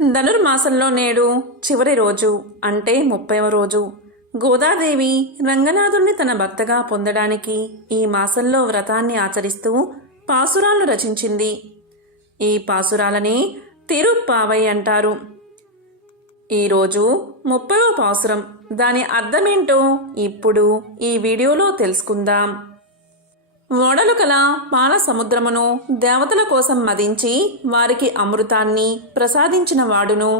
ధనుర్మాసంలో నేడు చివరి రోజు అంటే 30వ రోజు. గోదాదేవి రంగనాథుణ్ణి తన భర్తగా పొందడానికి ఈ మాసంలో వ్రతాన్ని ఆచరిస్తూ పాసురాలను రచించింది. ఈ పాసురాలని తిరుప్పావై అంటారు. ఈరోజు 30వ పాసురం. దాని అర్థమేంటో ఇప్పుడు ఈ వీడియోలో తెలుసుకుందాం. ఓడలు కల పాల సముద్రమును దేవతల కోసం మదించి వారికి అమృతాన్ని ప్రసాదించిన వాడును,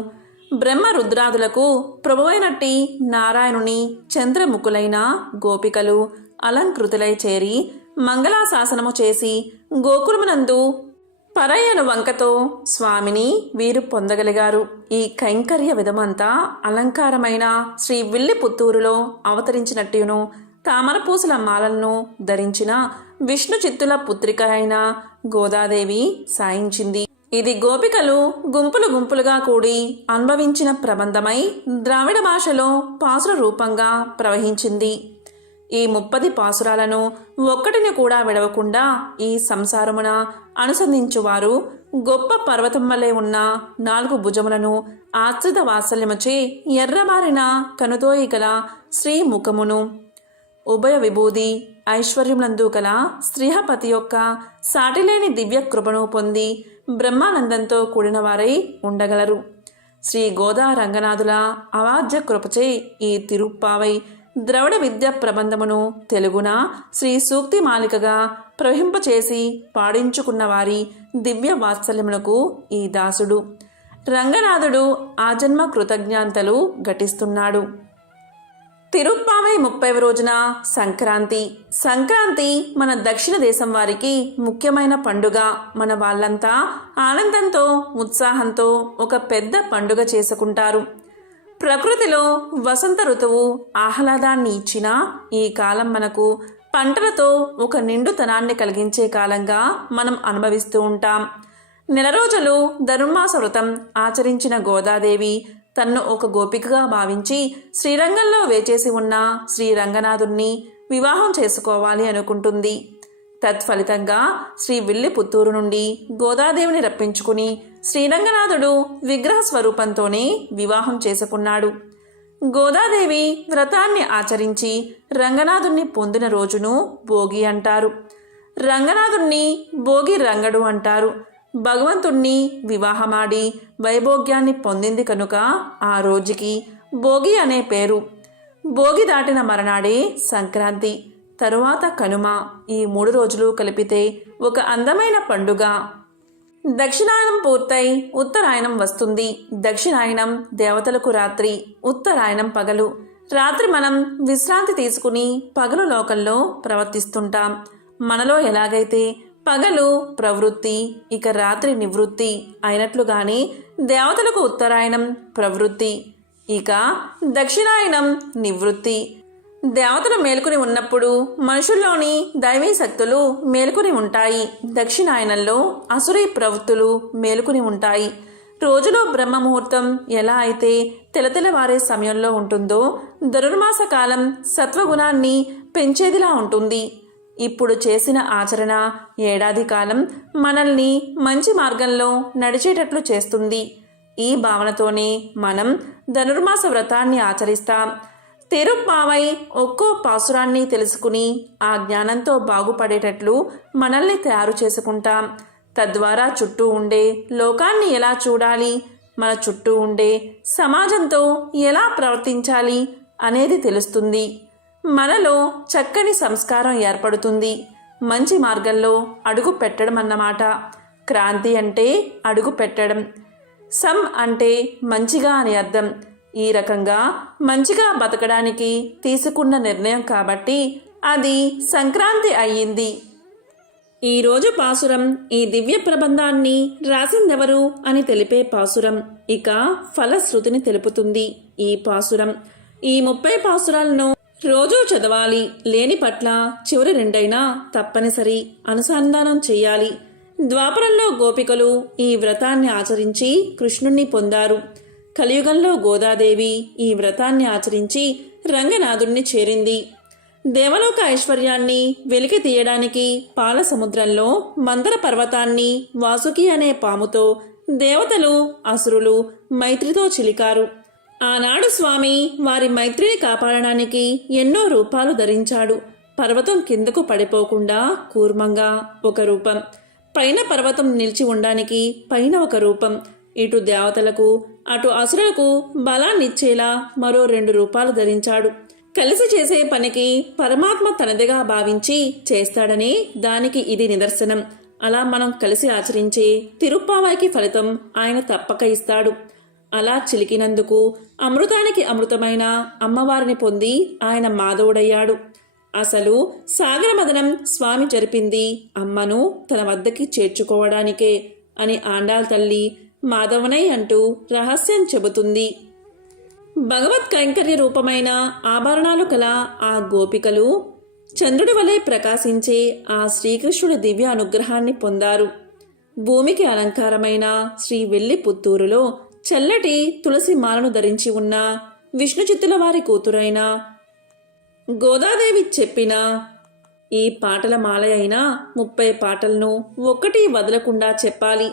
బ్రహ్మ రుద్రాదులకు ప్రభువైనట్టి నారాయణుని చంద్రముఖులైన గోపికలు అలంకృతులై చేరి మంగళాశాసనము చేసి గోకులమునందు పరయ్యను వంకతో స్వామిని వీరు పొందగలిగారు. ఈ కైంకర్య విధమంతా అలంకారమైన శ్రీ విల్లిపుత్తూరులో అవతరించినట్టును తామరపూసల మాలలను ధరించిన విష్ణు చిత్తుల పుత్రిక అయిన గోదాదేవి సాయించింది. ఇది గోపికలు గుంపులు గుంపులుగా కూడి అనుభవించిన ప్రబంధమై ద్రావిడ భాషలో పాసుర రూపంగా ప్రవహించింది. ఈ 30 పాసురాలను ఒక్కటిని కూడా విడవకుండా ఈ సంసారమున అనుసంధించువారు గొప్ప పర్వతం వలె ఉన్న 4 భుజములను ఆశ్రిత వాత్సల్యముచే ఎర్రబారిన కనుతోయి గల శ్రీముఖమును ఉభయ విభూది ఐశ్వర్యములందు గల శ్రీహపతి యొక్క సాటిలేని దివ్య కృపను పొంది బ్రహ్మానందంతో కూడిన వారై ఉండగలరు. శ్రీ గోదా రంగనాథుల అవాజ్య కృపచే ఈ తిరుప్పావై ద్రవిడ విద్య ప్రబంధమును తెలుగున శ్రీ సూక్తి మాలికగా ప్రవహింపచేసి పాడించుకున్న వారి దివ్య వాత్సల్యమునకు ఈ దాసుడు రంగనాథుడు ఆజన్మ కృతజ్ఞాంతలు ఘటిస్తున్నాడు. తిరుప్పావై 30వ రోజున సంక్రాంతి. సంక్రాంతి మన దక్షిణ దేశం వారికి ముఖ్యమైన పండుగ. మన వాళ్ళంతా ఆనందంతో ఉత్సాహంతో ఒక పెద్ద పండుగ చేసుకుంటారు. ప్రకృతిలో వసంత ఋతువు ఆహ్లాదాన్ని ఇచ్చిన ఈ కాలం మనకు పంటలతో ఒక నిండుతనాన్ని కలిగించే కాలంగా మనం అనుభవిస్తూ ఉంటాం. నెల రోజులు ధనుర్మాస వ్రతం ఆచరించిన గోదాదేవి తన్ను ఒక గోపికగా భావించి శ్రీరంగంలో వేచేసి ఉన్న శ్రీరంగనాథుణ్ణి వివాహం చేసుకోవాలి అనుకుంటుంది. తత్ఫలితంగా శ్రీ విల్లిపుత్తూరు నుండి గోదాదేవిని రప్పించుకుని శ్రీరంగనాథుడు విగ్రహ స్వరూపంతోనే వివాహం చేసుకున్నాడు. గోదాదేవి వ్రతాన్ని ఆచరించి రంగనాథుణ్ణి పొందిన రోజును భోగి అంటారు. రంగనాథుణ్ణి భోగి రంగడు అంటారు. భగవంతుణ్ణి వివాహమాడి వైభోగ్యాన్ని పొందింది కనుక ఆ రోజుకి భోగి అనే పేరు. భోగి దాటిన మరనాడే సంక్రాంతి, తరువాత కనుమ. ఈ 3 రోజులు కలిపితే ఒక అందమైన పండుగ. దక్షిణాయనం పూర్తయి ఉత్తరాయణం వస్తుంది. దక్షిణాయనం దేవతలకు రాత్రి, ఉత్తరాయణం పగలు. రాత్రి మనం విశ్రాంతి తీసుకుని పగలు లోకంలో ప్రవర్తిస్తుంటాం. మనలో ఎలాగైతే పగలు ప్రవృత్తి ఇక రాత్రి నివృత్తి అయినట్లుగానే దేవతలకు ఉత్తరాయణం ప్రవృత్తి ఇక దక్షిణాయనం నివృత్తి. దేవతలు మేలుకుని ఉన్నప్పుడు మనుషుల్లోని దైవీ శక్తులు మేలుకుని ఉంటాయి. దక్షిణాయనంలో అసురీ ప్రవృత్తులు మేలుకుని ఉంటాయి. రోజులో బ్రహ్మముహూర్తం ఎలా అయితే తెలతెలవారే సమయంలో ఉంటుందో ధనుర్మాస కాలం సత్వగుణాన్ని పెంచేదిలా ఉంటుంది. ఇప్పుడు చేసిన ఆచరణ ఏడాది కాలం మనల్ని మంచి మార్గంలో నడిచేటట్లు చేస్తుంది. ఈ భావనతోనే మనం ధనుర్మాస వ్రతాన్ని ఆచరిస్తాం. తిరుప్పావై ఒక్కో పాసురాన్ని తెలుసుకుని ఆ జ్ఞానంతో బాగుపడేటట్లు మనల్ని తయారు చేసుకుంటాం. తద్వారా చుట్టూ ఉండే లోకాన్ని ఎలా చూడాలి, మన చుట్టూ ఉండే సమాజంతో ఎలా ప్రవర్తించాలి అనేది తెలుస్తుంది. మనలో చక్కని సంస్కారం ఏర్పడుతుంది. మంచి మార్గంలో అడుగు పెట్టడం అన్నమాట. క్రాంతి అంటే అడుగు పెట్టడం, సం అంటే మంచిగా అని అర్థం. ఈ రకంగా మంచిగా బతకడానికి తీసుకున్న నిర్ణయం కాబట్టి అది సంక్రాంతి అయ్యింది. ఈరోజు పాసురం ఈ దివ్య ప్రబంధాన్ని రాసిందెవరు అని తెలిపే పాసురం. ఇక ఫలశ్రుతిని తెలుపుతుంది ఈ పాసురం. ఈ 30 పాసురాలను రోజూ చదవాలి. లేని పట్ల చివరి 2 తప్పనిసరి అనుసంధానం చెయ్యాలి. ద్వాపరంలో గోపికలు ఈ వ్రతాన్ని ఆచరించి కృష్ణుణ్ణి పొందారు. కలియుగంలో గోదాదేవి ఈ వ్రతాన్ని ఆచరించి రంగనాథుణ్ణి చేరింది. దేవలోక ఐశ్వర్యాన్ని వెలికి తీయడానికి పాల సముద్రంలో మందర పర్వతాన్ని వాసుకి అనే పాముతో దేవతలు అసురులు మైత్రితో చిలికారు. ఆనాడు స్వామి వారి మైత్రిని కాపాడడానికి ఎన్నో రూపాలు ధరించాడు. పర్వతం కిందకు పడిపోకుండా కూర్మంగా ఒక రూపం, పైన పర్వతం నిలిచి ఉండడానికి పైన ఒక రూపం, ఇటు దేవతలకు అటు అసురులకు బలాన్నిచ్చేలా మరో 2 రూపాలు ధరించాడు. కలిసి చేసే పనికి పరమాత్మ తనదిగా భావించి చేస్తాడని దానికి ఇది నిదర్శనం. అలా మనం కలిసి ఆచరించే తిరుప్పావాయికి ఫలితం ఆయన తప్పక ఇస్తాడు. అలా చిలికినందుకు అమృతానికి అమృతమైన అమ్మవారిని పొంది ఆయన మాధవుడయ్యాడు. అసలు సాగరమదనం స్వామి జరిపింది అమ్మను తన వద్దకి చేర్చుకోవడానికే అని ఆండాళ్ తల్లి మాధవనై అంటూ రహస్యం చెబుతుంది. భగవత్ కైంకర్య రూపమైన ఆభరణాలు కల ఆ గోపికలు చంద్రుడి వలె ప్రకాశించే ఆ శ్రీకృష్ణుడి దివ్య అనుగ్రహాన్ని పొందారు. భూమికి అలంకారమైన శ్రీ వెల్లి పుత్తూరులో చల్లటి తులసి మాలను ధరించి ఉన్న విష్ణుచిత్తుల వారి కూతురైన గోదాదేవి చెప్పిన ఈ పాటల మాల అయినా 30 పాటలను ఒక్కటి వదలకుండా చెప్పాలి.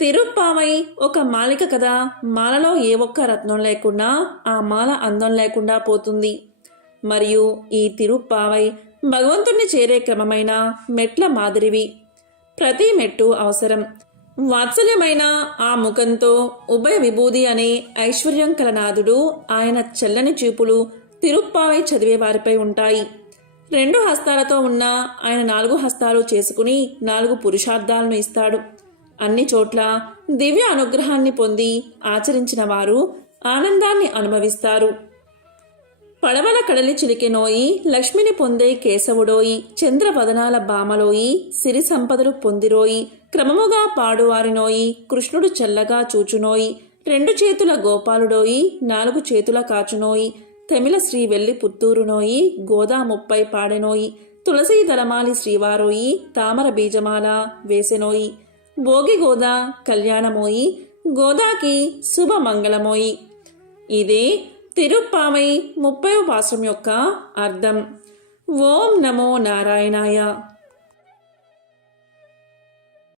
తిరుప్పావై ఒక మాలిక కదా, మాలలో ఏ ఒక్క రత్నం లేకుండా ఆ మాల అందం లేకుండా పోతుంది. మరియు ఈ తిరుప్పావై భగవంతుణ్ణి చేరే క్రమమైన మెట్ల మాదిరివి. ప్రతి మెట్టు అవసరం. వాత్సల్యమైన ఆ ముఖంతో ఉభయ విభూది అనే ఐశ్వర్యం కలనాథుడు ఆయన చల్లని చూపులు తిరుప్పావై చదివే వారిపై ఉంటాయి. 2 హస్తాలతో ఉన్న ఆయన 4 హస్తాలు చేసుకుని 4 పురుషార్థాలను ఇస్తాడు. అన్ని చోట్ల దివ్య అనుగ్రహాన్ని పొంది ఆచరించిన వారు ఆనందాన్ని అనుభవిస్తారు. పడవల కడలి చిలికెనోయి, లక్ష్మిని పొందే కేశవుడోయి, చంద్రవదనాల బామలోయి, సిరి సంపదలు పొందిరోయి, క్రమముగా పాడువారినోయి, కృష్ణుడు చల్లగా చూచునోయి, 2 చేతుల గోపాలుడోయి, 4 చేతుల కాచునోయి, తెమిల శ్రీ వెల్లి పుత్తూరునోయి, గోదా 30 పాడెనోయి, తులసీ దళమాలి శ్రీవారోయి, తామర బీజమాల వేసెనోయి, భోగి గోదా కళ్యాణమోయి, గోదాకి శుభమంగళమోయి. ఇదే తిరుప్పావై 30వ పాశ్రం యొక్క అర్థం. ఓం నమో నారాయణాయ.